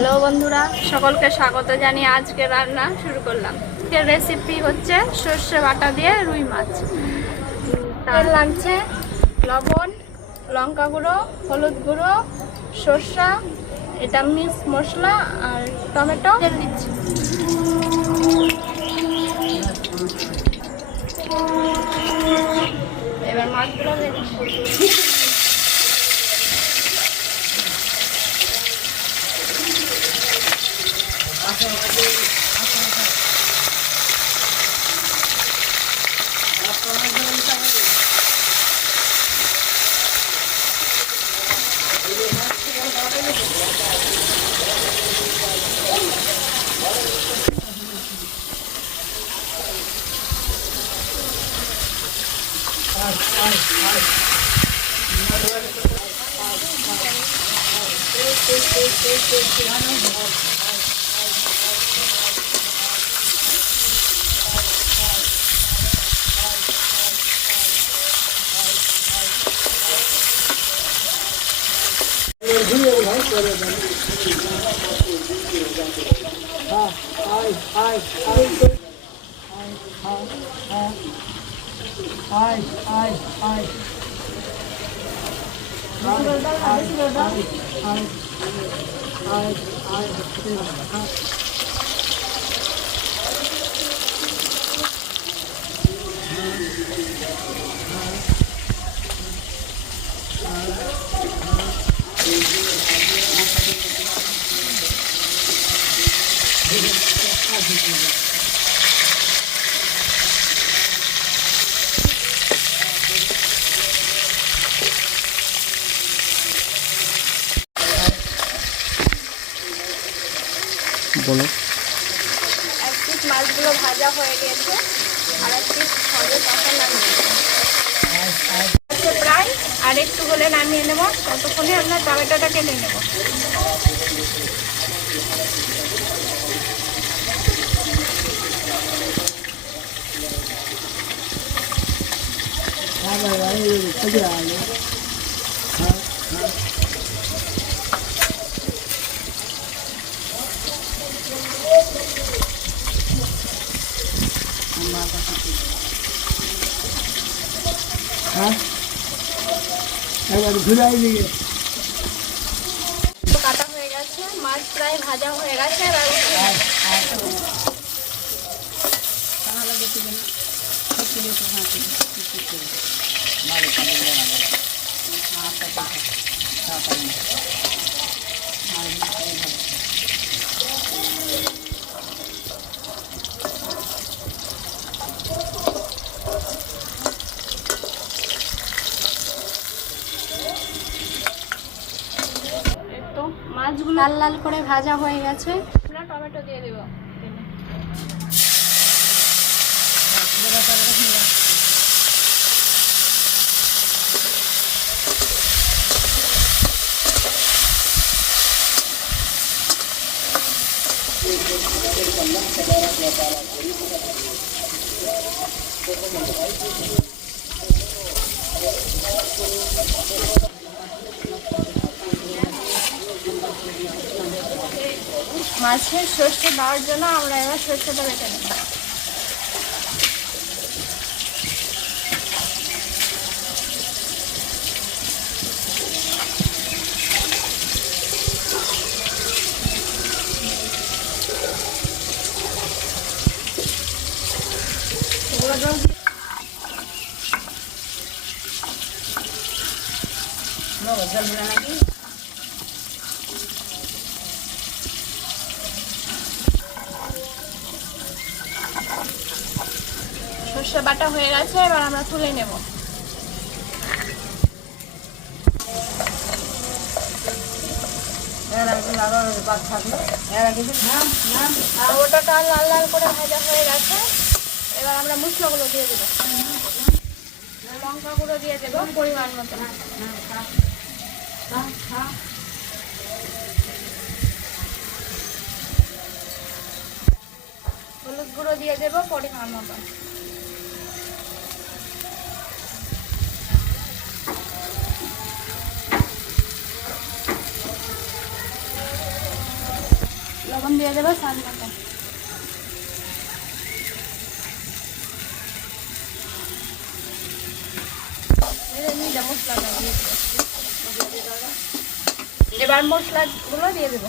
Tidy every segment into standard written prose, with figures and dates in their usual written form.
Hello বন্ধুরা, সকলকে স্বাগত জানিয়ে আজকে রান্না শুরু করলাম। আজকের রেসিপি হচ্ছে সর্ষে বাটা দিয়ে রুই মাছ। তার লাগছে লবণ, লঙ্কা গুঁড়ো, হলুদ গুঁড়ো, সর্ষা, এটা মিক্স মশলা আর টমেটো দিচ্ছি। এবার মাছগুলো দিচ্ছি। বলো। এক পিস মাছগুলো ভাজা হয়ে গেছে আর এক পিস হবে তখন নামিয়ে প্রায় আর একটু হলে নামিয়ে নেব। ততক্ষণে আমরা টমেটোটা কেটে নেব। কাটা হয়ে গেছে, মাছ প্রায় ভাজা হয়ে গেছে। মাছগুলো লাল লাল করে ভাজা হয়ে গেছে। আমরা টমেটো দিয়ে দেব। মাছের সর্ষে দেওয়ার জন্য আমরা এবার সর্ষেটা বেটে নেব। সর্ষে বাটা হয়ে গেছে, এবার আমরা তুলে নেব। ওটাটা লাল লাল করে ভাজা হয়ে গেছে। এবার আমরা মশলাগুলো দিয়ে দেবো। লঙ্কা গুঁড়ো দিয়ে দেবো পরিমাণ মতো, হলুদ গুঁড়ো দিয়ে দেবো পরিমাণ মতো, লবণ দিয়ে দেবো স্বাদ মতো। এবার মশলাগুলো দিয়ে দেবো।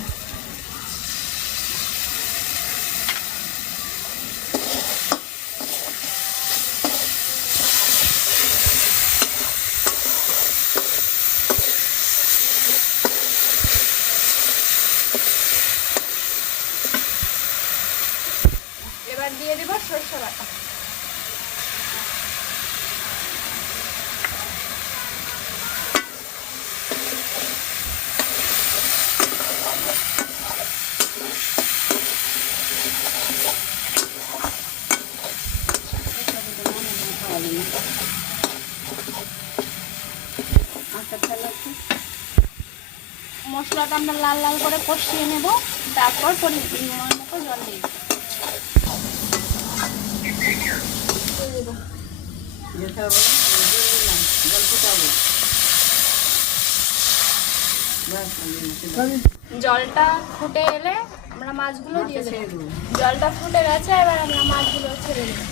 এবার দিয়ে দিব সরষে বাটা। মশলাটা আমরা লাল লাল করে কষিয়ে নেব, তারপর পরিমাণ মতো জল দিয়ে দেবো। জলটা ফুটে এলে আমরা মাছগুলো দিয়ে দেবো। জলটা ফুটে গেছে, এবার আমরা মাছগুলো ছেড়ে দেবো।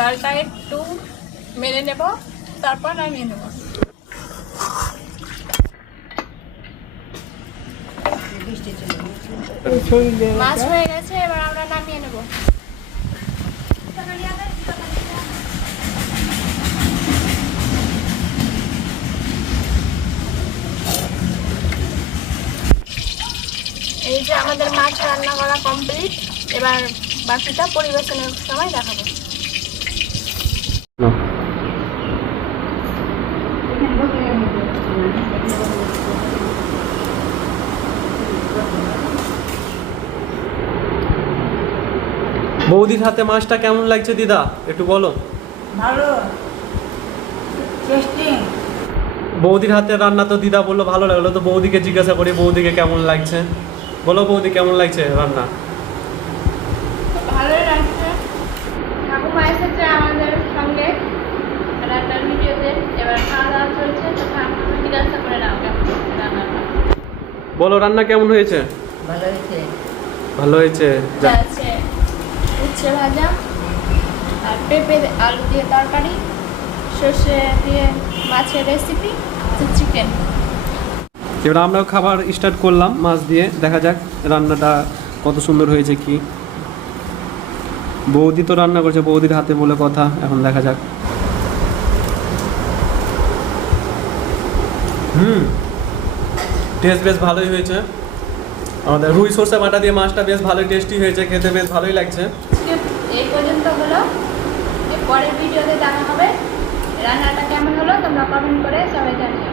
জলটা একটু মেরে নেব, তারপর নামিয়ে নেব। মাছ হয়ে গেছে, এবার আমরা নামিয়ে নেব। এই যে আমাদের মাছ রান্না করা কমপ্লিট। এবার বাকিটা পরিবেশনের সময় দেখাবো। বৌদির হাতে মাছটা কেমন লাগছে দিদা, একটু বলো। ভালো, টেস্টি। বৌদির হাতে রান্না তো দিদা বললো ভালো লাগলো, তো বৌদিকে জিজ্ঞাসা করি বৌদিকে কেমন লাগছে। বলো বৌদি, কেমন লাগছে রান্না? ভালোই লাগছে। ঠাকুমা এসেছে আমাদের সঙ্গে রান্নার ভিডিওতে। এবার খাওয়া দাওয়া চলছে, তো ঠাকুমা জিজ্ঞাসা করে নাও কেমন হচ্ছে রান্নাটা। বলো রান্না কেমন হয়েছে? ভালো হয়েছে। ভালো হয়েছে। আছে উচ্ছে ভাজা, আর পেঁপে আলু দিয়ে তরকারি, সর্ষে দিয়ে মাছের রেসিপি, চিকেন। এবার আমরাও খাবার স্টার্ট করলাম মাছ দিয়ে। দেখা যাক রান্নাটা কত সুন্দর হয়েছে কি। বৌদি তো রান্না করছে, বৌদির হাতে বলে কথা, এখন দেখা যাক। টেস্ট বেশ ভালোই হয়েছে। আমাদের রুই সরষে বাটা দিয়ে মাছটা বেশ ভালোই টেস্টি হয়েছে, খেতে বেশ ভালোই লাগছে। এই পর্যন্ত হলো, পরের ভিডিওতে দেখা হবে। রান্নাটা কেমন হলো তোমরা কমেন্ট করে সবাই জানিও।